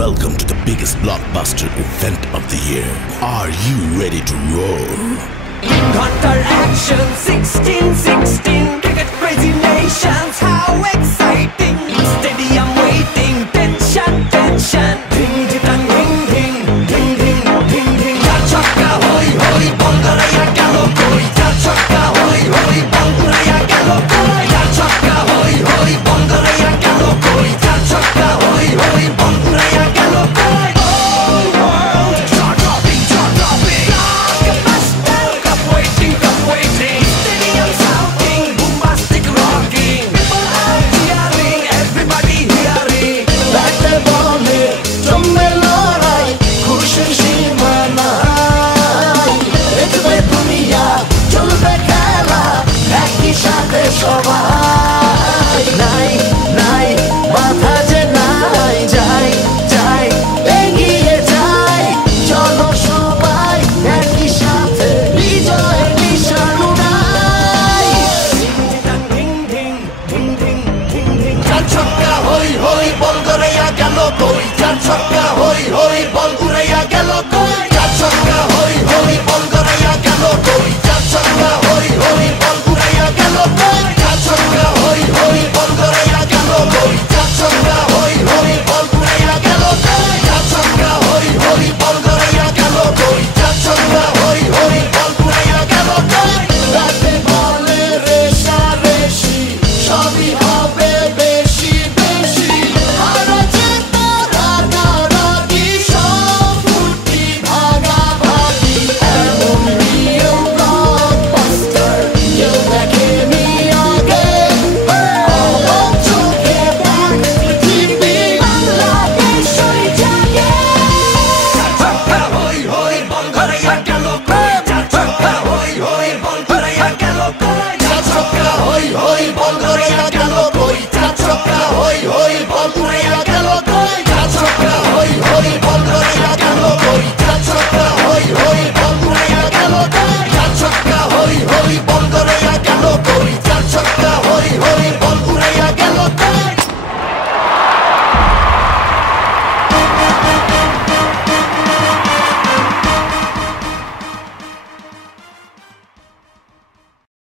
Welcome to the biggest blockbuster event of the year. Are you ready to roll? Hunter action 1616 cricket crazy nations, how exciting! Stadium waiting, tension, tension. Ding ding ding ding ding ding ding ding. Char chakka hoi hoi, ball garaya gelo koi. Char chakka hoi hoi, ball garaya gelo koi. Char chakka hoi hoi, ball garaya gelo koi. Char chakka hoi hoi, ball garaya gelo koi. All world jaw dropping, jaw dropping. Blockbuster, cup waiting, cup waiting. Stadium shouting, bombastic rocking. People are cheering, everybody hearing. ব্যাটে বলে জমবে লড়াই, খুশির সীমা নাই। দেখবে দুনিয়া, চলবে খেলা, একই সাথে সবাই। নাই নাই মাথা যে নাই, যাই যাই এগিয়ে যাই। চলো সবাই একই সাথে, বিজয় নিশান উড়াই। Ding ding ding ding ding ding. চার ছক্কা হই হই, বল গড়াইয়া গেল কই। চার ছক্কা হই হই, বল উড়াইয়া গেল কই।